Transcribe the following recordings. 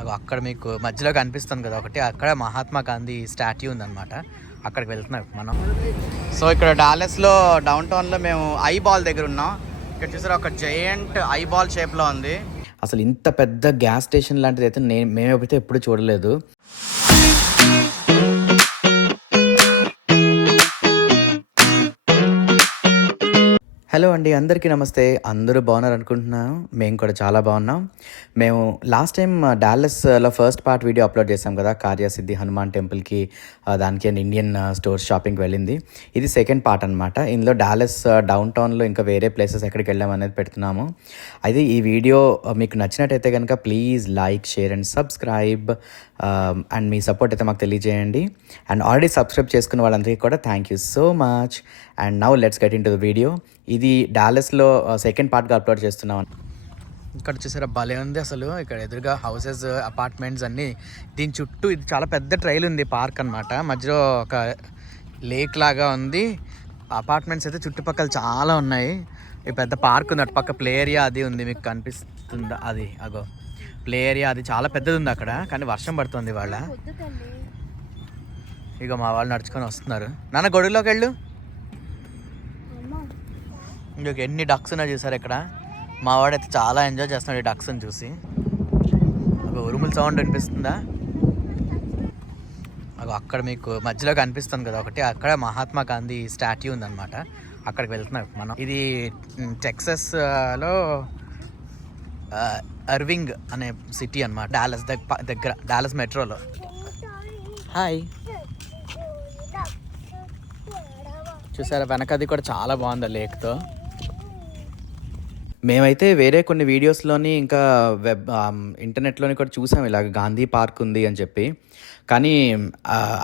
అక్కడ మీకు మధ్యలో కనిపిస్తుంది కదా ఒకటి, అక్కడ మహాత్మా గాంధీ స్టాట్యూ ఉందన్నమాట. అక్కడికి వెళ్తున్నాం మనం. సో ఇక్కడ డాలస్లో డౌన్ టౌన్లో మేము ఐ బాల్ దగ్గర ఉన్నాం. ఇక్కడ చూసారా ఒక జయంట్ ఐ బాల్ షేప్లో ఉంది. అసలు ఇంత పెద్ద గ్యాస్ స్టేషన్ లాంటిది అయితే మేమైతే ఎప్పుడు చూడలేదు. హలో అండి, అందరికీ నమస్తే. అందరూ బాగున్నారు అనుకుంటున్నాను. మేము కూడా చాలా బాగున్నాం. మేము లాస్ట్ టైం డాలస్లో ఫస్ట్ పార్ట్ వీడియో అప్లోడ్ చేసాం కదా, కార్యసిద్ధి హనుమాన్ టెంపుల్కి, దానికి ఇండియన్ స్టోర్స్ షాపింగ్కి వెళ్ళింది. ఇది సెకండ్ పార్ట్ అనమాట. ఇందులో డాలస్ డౌన్ టౌన్లో ఇంకా వేరే ప్లేసెస్ ఎక్కడికి వెళ్ళాం అనేది పెడుతున్నాము. అయితే ఈ వీడియో మీకు నచ్చినట్టయితే కనుక please like, share and subscribe. And me support అయితే మాకు తెలియజేయండి. అండ్ ఆల్రెడీ సబ్స్క్రైబ్ చేసుకున్న వాళ్ళందరికీ కూడా thank you so much. And now let's get in to the video. ఇది డాలస్లో సెకండ్ పార్ట్గా అప్లోడ్ చేస్తున్నాం. ఇక్కడ చూసారా భలే ఉంది అసలు. ఇక్కడ ఎదురుగా హౌసెస్, అపార్ట్మెంట్స్ అన్నీ, దీని చుట్టూ ఇది చాలా పెద్ద ట్రైల్ ఉంది, పార్క్ అనమాట. మధ్యలో ఒక లేక్ లాగా ఉంది. అపార్ట్మెంట్స్ అయితే చుట్టుపక్కల చాలా ఉన్నాయి. ఈ పెద్ద పార్క్ ఉంది, అటుపక్క ప్లే ఏరియా అది ఉంది, మీకు కనిపిస్తుందా? అది అగో ప్లే ఏరియా, అది చాలా పెద్దది ఉంది అక్కడ. కానీ వర్షం పడుతుంది వాళ్ళ. ఇక మా వాళ్ళు నడుచుకొని వస్తున్నారు. నాన్న గొడుగులోకి వెళ్ళు. ఇంకొక ఎన్ని డక్స్ ఉన్నాయి చూసారు ఇక్కడ. మా వాడైతే చాలా ఎంజాయ్ చేస్తున్నాడు ఈ డక్స్ని చూసి. ఒక ఉరుముల సౌండ్ వినిపిస్తుందా? అక్కడ మీకు మధ్యలో కనిపిస్తుంది కదా ఒకటి, అక్కడ మహాత్మా గాంధీ స్టాట్యూ ఉందన్నమాట. అక్కడికి వెళ్తున్నాం మనం. ఇది టెక్సస్లో అర్వింగ్ అనే సిటీ అన్నమాట, డాలస్ దగ్గర, డాలస్ మెట్రోలో. హాయ్, చూసారా వెనకది కూడా చాలా బాగుంది లేక్తో. మేమైతే వేరే కొన్ని వీడియోస్లోని ఇంకా ఇంటర్నెట్లోని కూడా చూసాం ఇలాగ గాంధీ పార్క్ ఉంది అని చెప్పి. కానీ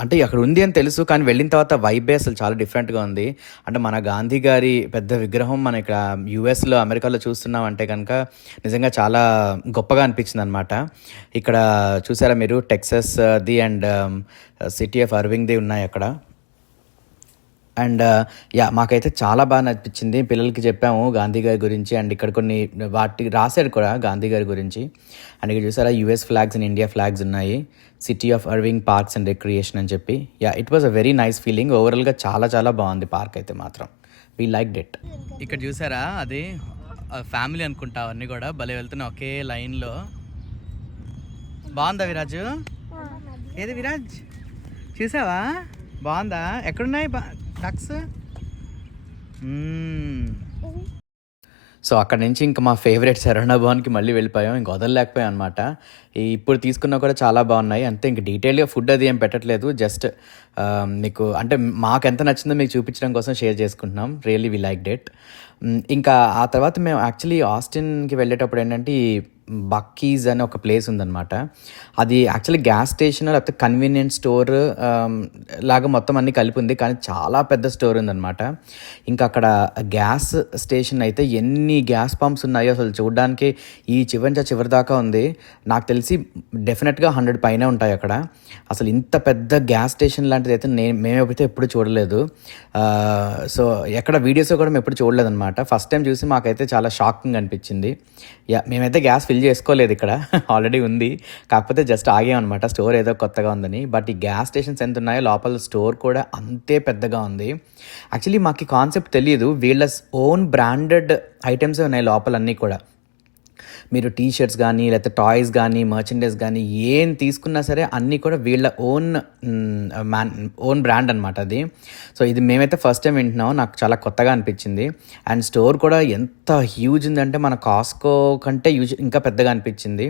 అంటే అక్కడ ఉంది అని తెలుసు, కానీ వెళ్ళిన తర్వాత వైబే అసలు చాలా డిఫరెంట్గా ఉంది. అంటే మన గాంధీ గారి పెద్ద విగ్రహం మనం ఇక్కడ యూఎస్లో, అమెరికాలో చూస్తున్నాం అంటే కనుక నిజంగా చాలా గొప్పగా అనిపించింది అనమాట. ఇక్కడ చూసారా మీరు, టెక్సస్ది అండ్ సిటీ ఆఫ్ అర్వింగ్ది ఉన్నాయి అక్కడ. అండ్ మాకైతే చాలా బాగా నచ్చింది. పిల్లలకి చెప్పాము గాంధీ గారి గురించి, అండ్ ఇక్కడ కొన్ని వాటికి రాశారు కూడా గాంధీ గారి గురించి. అండ్ ఇక్కడ చూసారా US flags and India flags ఉన్నాయి, city of Irving parks and recreation అని చెప్పి. It was a very nice feeling. ఓవరాల్గా చాలా చాలా బాగుంది పార్క్ అయితే మాత్రం. We liked it. ఇక్కడ చూసారా అది ఫ్యామిలీ అనుకుంటా, అవన్నీ కూడా భలే వెళ్తున్నాయి ఒకే లైన్లో. బాగుందా విరాజు? ఏది విరాజ్ చూసావా? బాగుందా? ఎక్కడున్నాయి డక్స్? సో అక్కడ నుంచి ఇంకా మా ఫేవరెట్ శరవణ భవన్కి మళ్ళీ వెళ్ళిపోయాం. ఇంక వదలలేకపోయాం అనమాట. ఇప్పుడు తీసుకున్నా కూడా చాలా బాగున్నాయి. అంతే, ఇంక డీటెయిల్గా ఫుడ్ అది ఏం పెట్టట్లేదు, జస్ట్ మీకు అంటే మాకు ఎంత నచ్చిందో మీకు చూపించడం కోసం షేర్ చేసుకుంటున్నాం. Really we liked it. ఇంకా ఆ తర్వాత మేము యాక్చువల్లీ ఆస్టిన్కి వెళ్ళేటప్పుడు ఏంటంటే ఈ బక్కీస్ అని ఒక ప్లేస్ ఉందన్నమాట. అది యాక్చువల్లీ గ్యాస్ స్టేషన్ లేకపోతే కన్వీనియంట్ స్టోర్ లాగా మొత్తం అన్నీ కలిపి ఉంది, కానీ చాలా పెద్ద స్టోర్ ఉందన్నమాట. ఇంకా అక్కడ గ్యాస్ స్టేషన్ అయితే ఎన్ని గ్యాస్ పంప్స్ ఉన్నాయో అసలు చూడడానికి ఈ చివరి దాకా ఉంది. నాకు తెలిసి డెఫినెట్గా 100 పైన ఉంటాయి అక్కడ. అసలు ఇంత పెద్ద గ్యాస్ స్టేషన్ లాంటిది అయితే మేమైతే ఎప్పుడు చూడలేదు. సో ఎక్కడ వీడియోస్ కూడా మేము ఎప్పుడు చూడలేదు అనమాట. ఫస్ట్ టైం చూసి మాకైతే చాలా షాకింగ్ అనిపించింది. మేమైతే గ్యాస్ ఫిల్ చేసుకోలేదు, ఇక్కడ ఆల్రెడీ ఉంది, కాకపోతే జస్ట్ ఆగామన్నమాట స్టోర్ ఏదో కొత్తగా ఉందని. బట్ ఈ గ్యాస్ స్టేషన్స్ ఎంత ఉన్నాయో లోపల స్టోర్ కూడా అంతే పెద్దగా ఉంది. యాక్చువల్లీ మాకు కాన్సెప్ట్ తెలియదు, వీళ్ళ ఓన్ బ్రాండెడ్ ఐటమ్స్ ఉన్నాయి లోపలన్నీ కూడా. మీరు టీ షర్ట్స్ కానీ లేకపోతే టాయ్స్ కానీ మర్చెండైజ్ కానీ ఏం తీసుకున్నా సరే అన్నీ కూడా వీళ్ళ ఓన్ బ్రాండ్ అనమాట అది. సో ఇది మేమైతే ఫస్ట్ టైం వింటున్నాం, నాకు చాలా కొత్తగా అనిపించింది. అండ్ స్టోర్ కూడా ఎంత హ్యూజ్ ఉందంటే మన కాస్కో కంటే ఇంకా పెద్దగా అనిపించింది.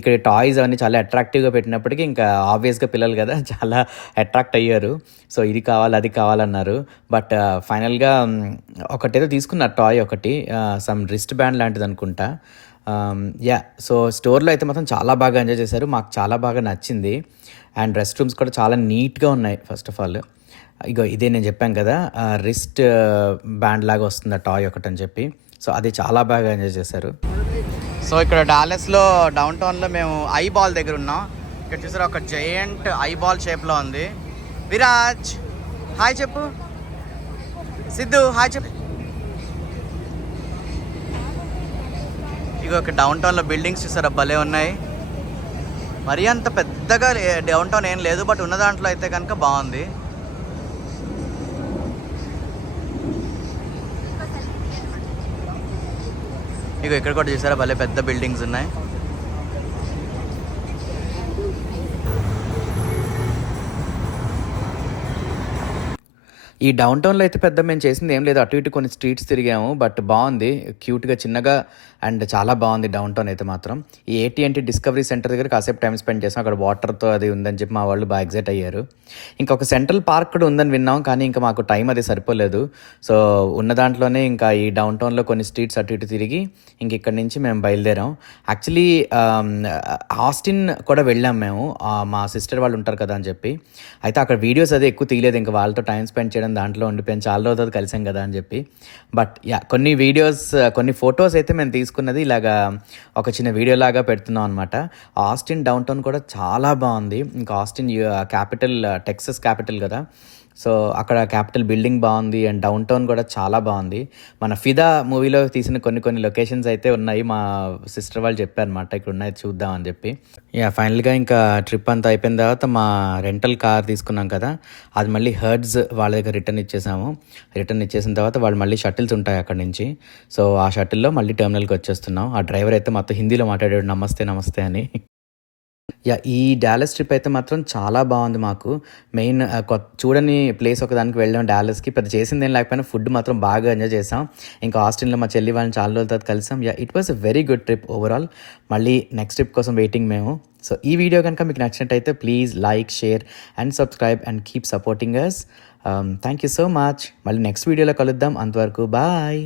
ఇక్కడ టాయ్స్ అవన్నీ చాలా అట్రాక్టివ్గా పెట్టినప్పటికీ ఇంకా ఆబ్వియస్గా పిల్లలు కదా చాలా అట్రాక్ట్ అయ్యారు. సో ఇది కావాలి అది కావాలన్నారు. బట్ ఫైనల్గా ఒకటేదో తీసుకున్నారు టాయ్, ఒకటి సమ్ రిస్ట్ బ్యాండ్ లాంటిది అనుకుంటా. సో స్టోర్లో అయితే మాత్రం చాలా బాగా ఎంజాయ్ చేశారు, మాకు చాలా బాగా నచ్చింది. అండ్ రెస్ట్ రూమ్స్ కూడా చాలా నీట్గా ఉన్నాయి. ఫస్ట్ ఆఫ్ ఆల్ ఇగో ఇదే నేను చెప్పాను కదా, రిస్ట్ బ్యాండ్ లాగా వస్తుంది ఆ టాయ్ ఒకటి అని చెప్పి. సో అది చాలా బాగా ఎంజాయ్ చేశారు. సో ఇక్కడ డాలస్లో డౌన్ టౌన్లో మేము ఐ బాల్ దగ్గర ఉన్నాం. ఇక్కడ చూసారా ఒక జయంట్ ఐ బాల్ షేప్లో ఉంది. విరాజ్ హాయ్ చెప్పు, సిద్ధు హాయ్ చెప్పు. ఇక డౌన్ టౌన్లో బిల్డింగ్స్ చూసారా భలే ఉన్నాయి. మరీ అంత పెద్దగా డౌన్ టౌన్ ఏం లేదు, బట్ ఉన్న దాంట్లో అయితే కనుక బాగుంది. ఇక ఇక్కడ కూడా చూసారా భలే పెద్ద బిల్డింగ్స్ ఉన్నాయి. ఈ డౌన్ టౌన్లో అయితే పెద్ద మేము చేసింది ఏం లేదు, అటు ఇటు కొన్ని స్ట్రీట్స్ తిరిగాము, బట్ బాగుంది, క్యూట్గా చిన్నగా అండ్ చాలా బాగుంది డౌన్ టౌన్ అయితే మాత్రం. ఈ AT&T డిస్కవరీ సెంటర్ దగ్గర కాసేపు టైం స్పెండ్ చేసాం, అక్కడ వాటర్తో అది ఉందని చెప్పి మా వాళ్ళు బాగా ఎగ్జైట్ అయ్యారు. ఇంకొక సెంట్రల్ పార్క్ కూడా ఉందని విన్నాం, కానీ ఇంకా మాకు టైం అది సరిపోలేదు. సో ఉన్న దాంట్లోనే ఇంకా ఈ డౌన్ టౌన్లో కొన్ని స్ట్రీట్స్ అటు ఇటు తిరిగి ఇంక ఇక్కడ నుంచి మేము బయలుదేరాం. యాక్చువల్లీ ఆస్టిన్ కూడా వెళ్ళాం మేము, మా సిస్టర్ వాళ్ళు ఉంటారు కదా అని చెప్పి. అయితే అక్కడ వీడియోస్ అది ఎక్కువ తీయలేదు, ఇంకా వాళ్ళతో టైం స్పెండ్ చేయడం దాంట్లో ఉండిపోయాను, చాలా రోజులు కలిసాం కదా అని చెప్పి. బట్ కొన్ని వీడియోస్ కొన్ని ఫొటోస్ అయితే మేము తీసుకున్నది ఇలాగా ఒక చిన్న వీడియో లాగా పెడుతున్నాం అనమాట. ఆస్టిన్ డౌన్ టౌన్ కూడా చాలా బాగుంది. ఇంకా ఆస్టిన్ క్యాపిటల్, టెక్సస్ క్యాపిటల్ కదా, సో అక్కడ క్యాపిటల్ బిల్డింగ్ బాగుంది అండ్ డౌన్ టౌన్ కూడా చాలా బాగుంది. మన ఫిదా మూవీలో తీసిన కొన్ని లొకేషన్స్ అయితే ఉన్నాయి, మా సిస్టర్ వాళ్ళు చెప్పారనమాట ఇక్కడ ఉన్నాయి చూద్దాం అని చెప్పి. ఫైనల్గా ఇంకా ట్రిప్ అంతా అయిపోయిన తర్వాత మా రెంటల్ కార్ తీసుకున్నాం కదా, అది మళ్ళీ హర్డ్స్ వాళ్ళ దగ్గర రిటర్న్ ఇచ్చేసిన తర్వాత వాళ్ళు మళ్ళీ షటిల్స్ ఉంటాయి అక్కడ నుంచి. సో ఆ షటిల్లో మళ్ళీ టెర్మినల్కి వచ్చేస్తున్నాం. ఆ డ్రైవర్ అయితే మొత్తం హిందీలో మాట్లాడాడు, నమస్తే అని. ఈ డాలస్ ట్రిప్ అయితే మాత్రం చాలా బాగుంది మాకు. మెయిన్ చూడని ప్లేస్ ఒకదానికి వెళ్ళాం డాలస్కి, పెద్ద చేసింది ఏం లేకపోయినా ఫుడ్ మాత్రం బాగా ఎంజాయ్ చేసాం. ఇంకా ఆస్టిన్లో మా చెల్లి వాళ్ళని చాలా రోజుల తర్వాత కలిసాం. It was a very good trip overall. మళ్ళీ నెక్స్ట్ ట్రిప్ కోసం వెయిటింగ్ మేము. సో ఈ వీడియో కనుక మీకు నచ్చినట్టయితే please like, share and subscribe and keep supporting us. Thank you so much. మళ్ళీ నెక్స్ట్ వీడియోలో కలుద్దాం. అంతవరకు బాయ్.